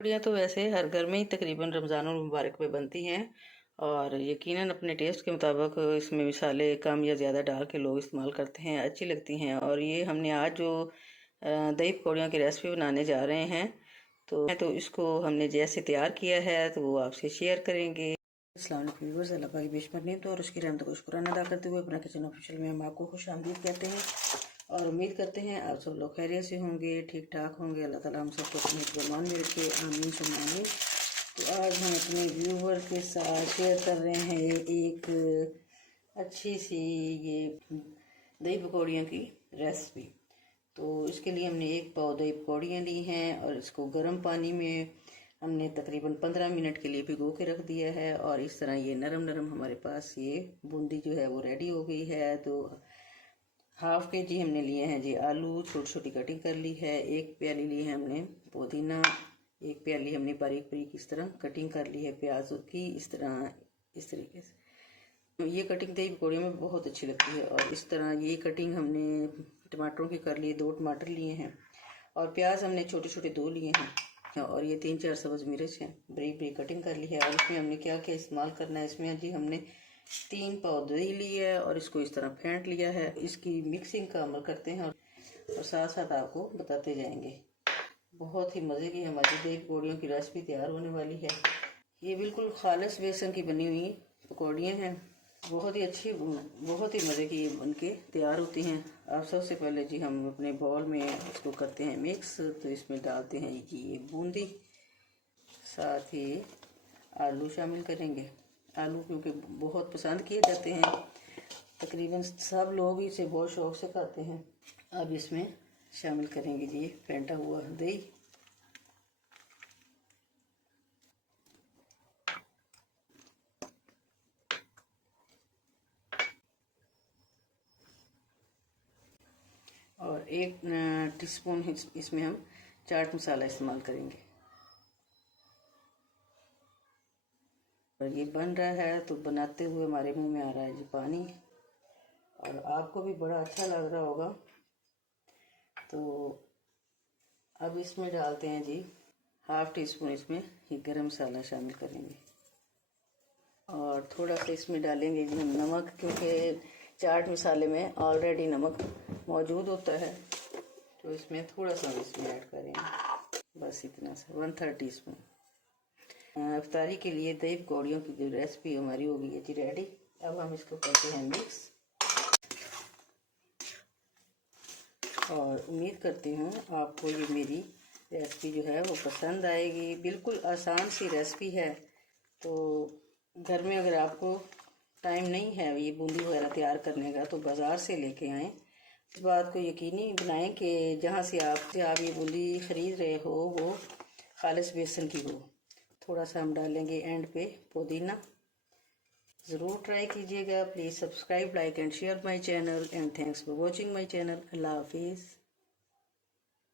पकौड़ियाँ तो वैसे हर घर में ही तकरीबन रमज़ानुल मुबारक में बनती हैं और यकीनन अपने टेस्ट के मुताबिक इसमें मसाले कम या ज़्यादा डाल के लोग इस्तेमाल करते हैं, अच्छी लगती हैं। और ये हमने आज जो दही पकौड़ियों की रेसिपी बनाने जा रहे हैं तो इसको हमने जैसे तैयार किया है तो वो आपसे शेयर करेंगे। अस्सलाम वालेकुम व्यूअर्स, अल्लाह पाक की बेशुमार नेमत और उसकी रहमत को शुक्राना अदा करते हुए अपना किचन ऑफिशियल में हम आपको खुश आमदीद कहते हैं और उम्मीद करते हैं आप सब लोग खैरियत से होंगे, ठीक ठाक होंगे। अल्लाह ताला हम सबको अपने फरमान में रखे, आमीन सुम्मा आमीन। तो आज हम अपने व्यूवर के साथ शेयर कर रहे हैं एक अच्छी सी ये दही पकौड़ियों की रेसिपी। तो इसके लिए हमने एक पाव दही पकौड़ियाँ ली हैं और इसको गर्म पानी में हमने तकरीबन 15 मिनट के लिए भिगो के रख दिया है और इस तरह ये नरम नरम हमारे पास ये बूंदी जो है वो रेडी हो गई है। तो हाफ के जी हमने लिए हैं जी आलू, छोटी छोटी कटिंग कर ली है। एक प्याली ली है हमने पुदीना, एक प्याली हमने बारीक बारीक इस तरह कटिंग कर ली है प्याज की, इस तरीके से। ये कटिंग दही पकौड़ियों में बहुत अच्छी लगती है। और इस तरह ये कटिंग हमने टमाटरों की कर ली, 2 टमाटर लिए हैं और प्याज हमने छोटे छोटे 2 लिए हैं और ये 3-4 सब्ज़ मिर्च हैं, बरीक बरीक कटिंग कर ली है। और इसमें हमने क्या क्या इस्तेमाल करना है, इसमें जी हमने 3 पाव दही ली है और इसको इस तरह फेंट लिया है। इसकी मिक्सिंग का अमल करते हैं और साथ साथ आपको बताते जाएंगे। बहुत ही मज़े की हमारी दही पकौड़ियों की रेसिपी तैयार होने वाली है। ये बिल्कुल खालिस बेसन की बनी हुई पकौड़ियाँ हैं, बहुत ही अच्छी, बहुत ही मज़े की बन के तैयार होती हैं। अब सबसे पहले जी हम अपने बाउल में इसको करते हैं मिक्स। तो इसमें डालते हैं जी ये बूंदी, साथ ही आलू शामिल करेंगे। आलू क्योंकि बहुत पसंद किए जाते हैं, तकरीबन सब लोग इसे बहुत शौक से खाते हैं। अब इसमें शामिल करेंगे जी फेंटा हुआ दही, और 1 टीस्पून इसमें हम चाट मसाला इस्तेमाल करेंगे। और ये बन रहा है तो बनाते हुए हमारे मुंह में आ रहा है जी पानी और आपको भी बड़ा अच्छा लग रहा होगा। तो अब इसमें डालते हैं जी हाफ टी स्पून इसमें ये गरम मसाला शामिल करेंगे और थोड़ा सा इसमें डालेंगे जी हम नमक, क्योंकि चाट मसाले में ऑलरेडी नमक मौजूद होता है तो इसमें थोड़ा सा इसमें ऐड करेंगे, बस इतना सा 1/3 टीस्पून। इफ्तारी के लिए दही पकौड़ियों की जो रेसिपी हमारी हो गई है जी रेडी। अब हम इसको करते हैं मिक्स और उम्मीद करती हूँ आपको ये मेरी रेसिपी जो है वो पसंद आएगी। बिल्कुल आसान सी रेसिपी है, तो घर में अगर आपको टाइम नहीं है ये बूंदी वगैरह तैयार करने का तो बाज़ार से लेके आएँ। इस बात को यकीनी बनाएं कि जहाँ से आप ये बूंदी ख़रीद रहे हो वो खालिस बेसन की हो। थोड़ा सा हम डालेंगे एंड पे पुदीना। ज़रूर ट्राई कीजिएगा। Please subscribe, like and share my channel and thanks for watching my channel. अल्लाह हाफिज़।